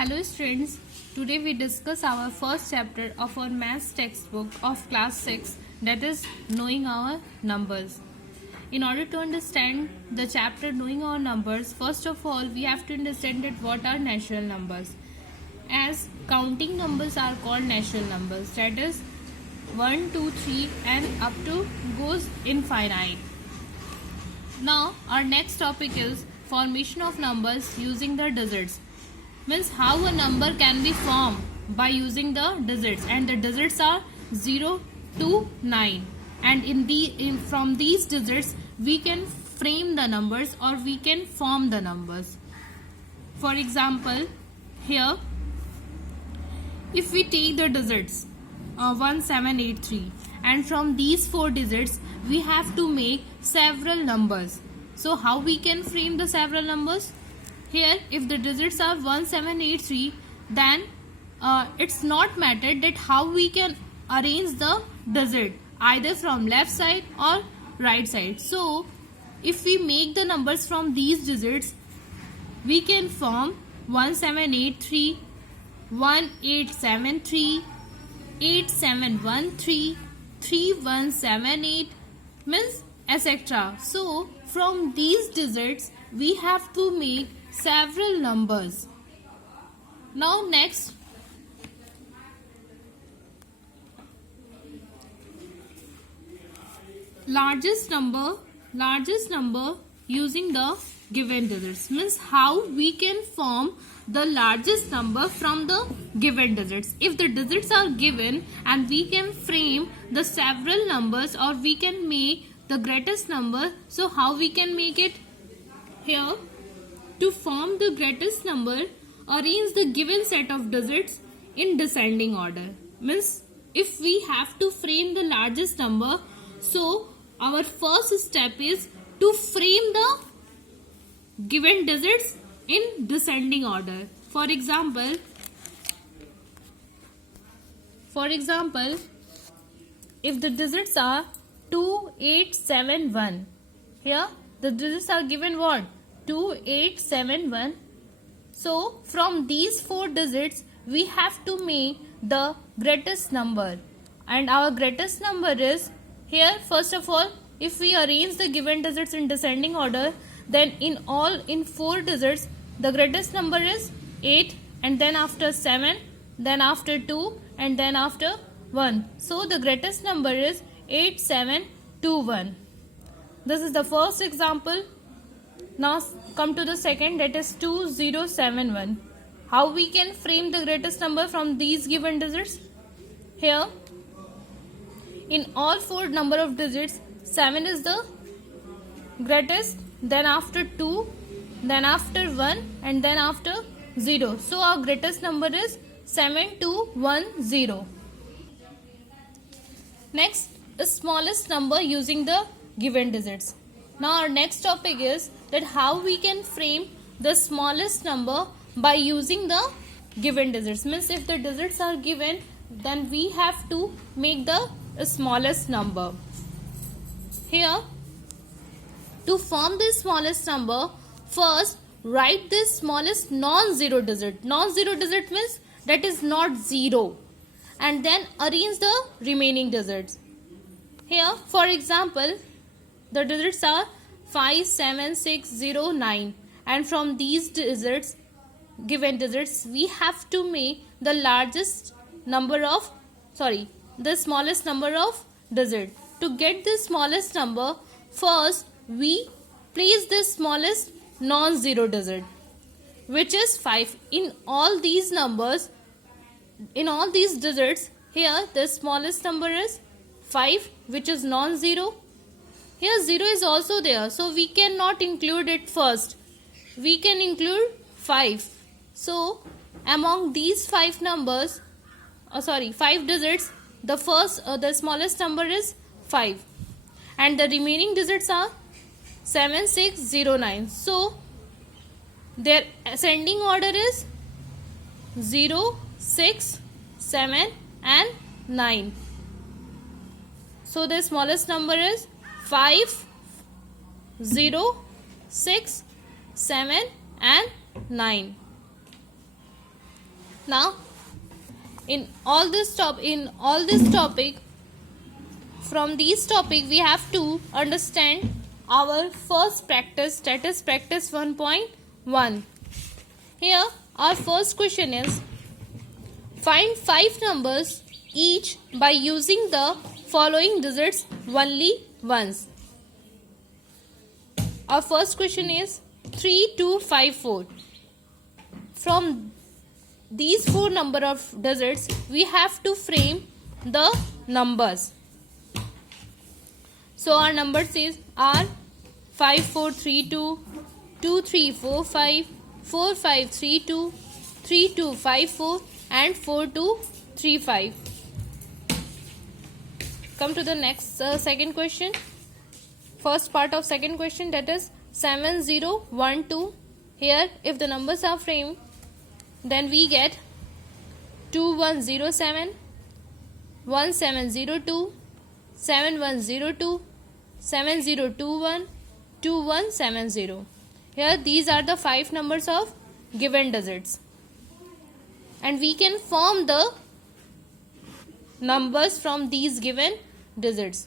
Hello students, today we discuss our first chapter of our maths textbook of class 6, that is knowing our numbers. In order to understand the chapter knowing our numbers, first of all we have to understand that what are natural numbers. As counting numbers are called natural numbers, that is 1, 2, 3 and up to goes infinite. Now our next topic is formation of numbers using the digits. Means how a number can be formed by using the digits, and the digits are 0 to 9, and from these digits we can frame the numbers or we can form the numbers. For example, here if we take the digits 1783, and from these 4 digits we have to make several numbers. So how we can frame the several numbers? Here if the digits are 1783, then it's not matter that how we can arrange the digit either from left side or right side. So if we make the numbers from these digits, we can form 1783, 1873, 8713, 3178, means etc. So from these digits we have to make several numbers. Now next, largest number using the given digits, means how we can form the largest number from the given digits. If the digits are given and we can frame the several numbers or we can make the greatest number, so how we can make it? Here, to form the greatest number, arrange the given set of digits in descending order. Means if we have to frame the largest number, so our first step is to frame the given digits in descending order. For example, if the digits are 2871, here the digits are given what? 2871. So from these 4 digits we have to make the greatest number, and our greatest number is here. First of all, if we arrange the given digits in descending order, then in 4 digits the greatest number is 8, and then after 7, then after 2, and then after 1. So the greatest number is 8721. This is the first example. Now come to the second, that is 2071. How we can frame the greatest number from these given digits? Here in all 4 number of digits, 7 is the greatest, then after 2, then after 1, and then after 0. So our greatest number is 7210. Next, the smallest number using the given digits. Now our next topic is that how we can frame the smallest number by using the given digits. Means if the digits are given, then we have to make the smallest number. Here, to form the smallest number, first write the smallest non-zero digit. Non-zero digit means that is not 0, and then arrange the remaining digits. Here for example, the digits are 57609, and from these digits, given digits, we have to make the smallest number of digits. To get the smallest number, first we place the smallest non-zero digit, which is 5. In all these digits, here the smallest number is 5, which is non-zero. Here 0 is also there, so we cannot include it first. We can include 5. So among these 5 digits, the smallest number is 5, and the remaining digits are 7609. So their ascending order is 0, 6, 7 and 9. So the smallest number is 5, 0, 6, 7 and 9. Now, in all this topic, from these topic we have to understand our first practice, that is practice 1.1. Here our first question is, find 5 numbers each by using the following digits only once. Our first question is 3, 2, 5, 4. From these 4 number of digits, we have to frame the numbers. So our numbers are 5, 4, 3, 2, 2, 3, 4, 5, 4, 5, 3, 2, 3, 2, 5, 4 and 4, 2, 3, 5. Come to the next second question. First part of second question, that is 7, 0, 1, 2. Here if the numbers are framed, then we get 2, 1, 0, 7, 1, 7, 0, 2, 7, 1, 0, 2, 7, 0, 2, 1, 2, 1, 7, 0. Here these are the 5 numbers of given digits. And we can form the numbers from these given digits.